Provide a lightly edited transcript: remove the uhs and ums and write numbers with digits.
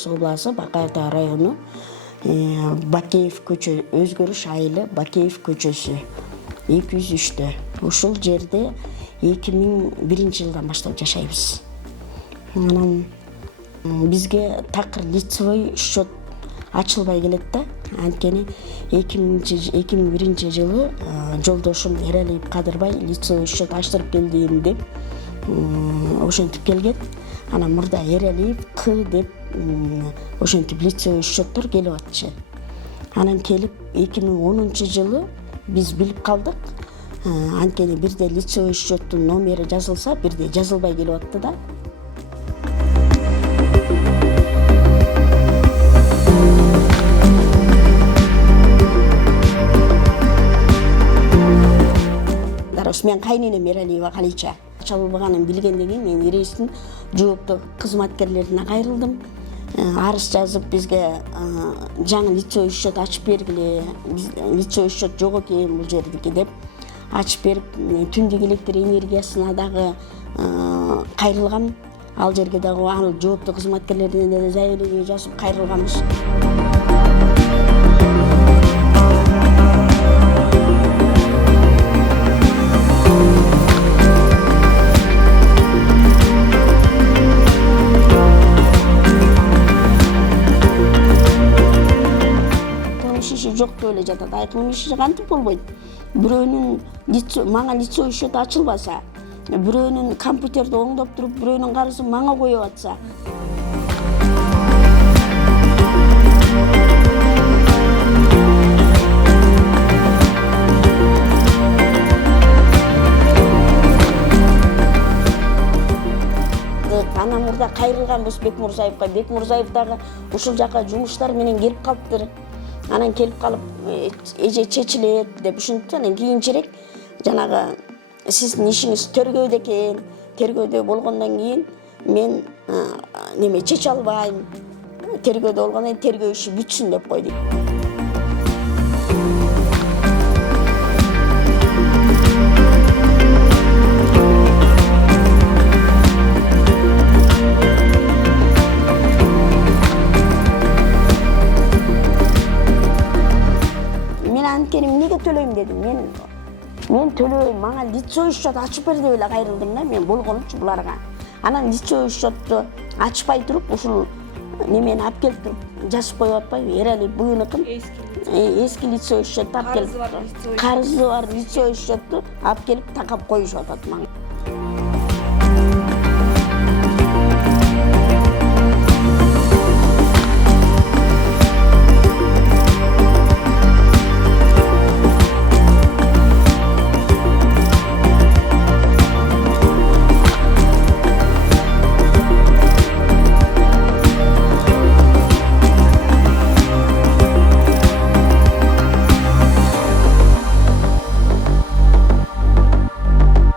Талас областы Бакай Ата району Бакеев көчө, өзгөрүш айылы Бакеев көчөсү 203-тө. Ушул жерде 2001 жылдан баштап жашайбыз. Анан бизге такыр лицевой счет ачылбай келет да. Анткени 2001 жылы жолдошум Эралиев Кадырбай лицевой счет ачтырып келдим деп ошентип келген. Анан мурда Эралиев К деп ошентип лицевой счеттор келип атчы. Анан келип 2010 жылы биз билип калдык. Анткени бирде лицевой счеттун номери жазылса, бирде жазылбай келип атты да. Мен кайненем Эралиева Калича. Чалбаганын билгенден кийин мен рейстин жооптуу кызматкерлерине кайрылдым. Арыз жазып бизге жаңы лицевой счет ачып бергиле, лицевой счет жок экен бул жердики деп ачып берип, түндүк электр энергиясына дагы кайрылгам. Ал жерге дагы ал жооптуу кызматкерлерине да заявление жазып кайрылганбыз. Жок деп эле жатат. Айтылмыш иши кантип болбойт? Бирөөнүн мага лицевой счет ачылбаса, бирөөнүн компьютерди оңдоп туруп, бирөөнүн карызын мага коюп атса. Анан мурда кайрылганбыз Бекмурзаевга. Бекмурзаев дагы ушул жака жумуштар менен келип калыптыр. Анан келип калып эже чечилет деп ушинтип, анан кийинчерээк жанагы сиздин ишиңиз тергөөдө экен, тергөөдө болгондон кийин мен неме чече албайм, тергөөдө болгондон кийин тергөө иши бүтсүн деп койду. Эмнеге төлөйм дедим. Мен төлөйм, мага лицевой счет ачып бер деп эле кайрылдым да, мен болгонумчу буларга. Анан лицевой счетту ачпай туруп, ушул немени алып келип туруп жазып коюп атпайбы? Эралиев буюнукун эски лицевой счетту алып келип, карызы бар лицевой счетту алып келип такап коюшуп атат мага.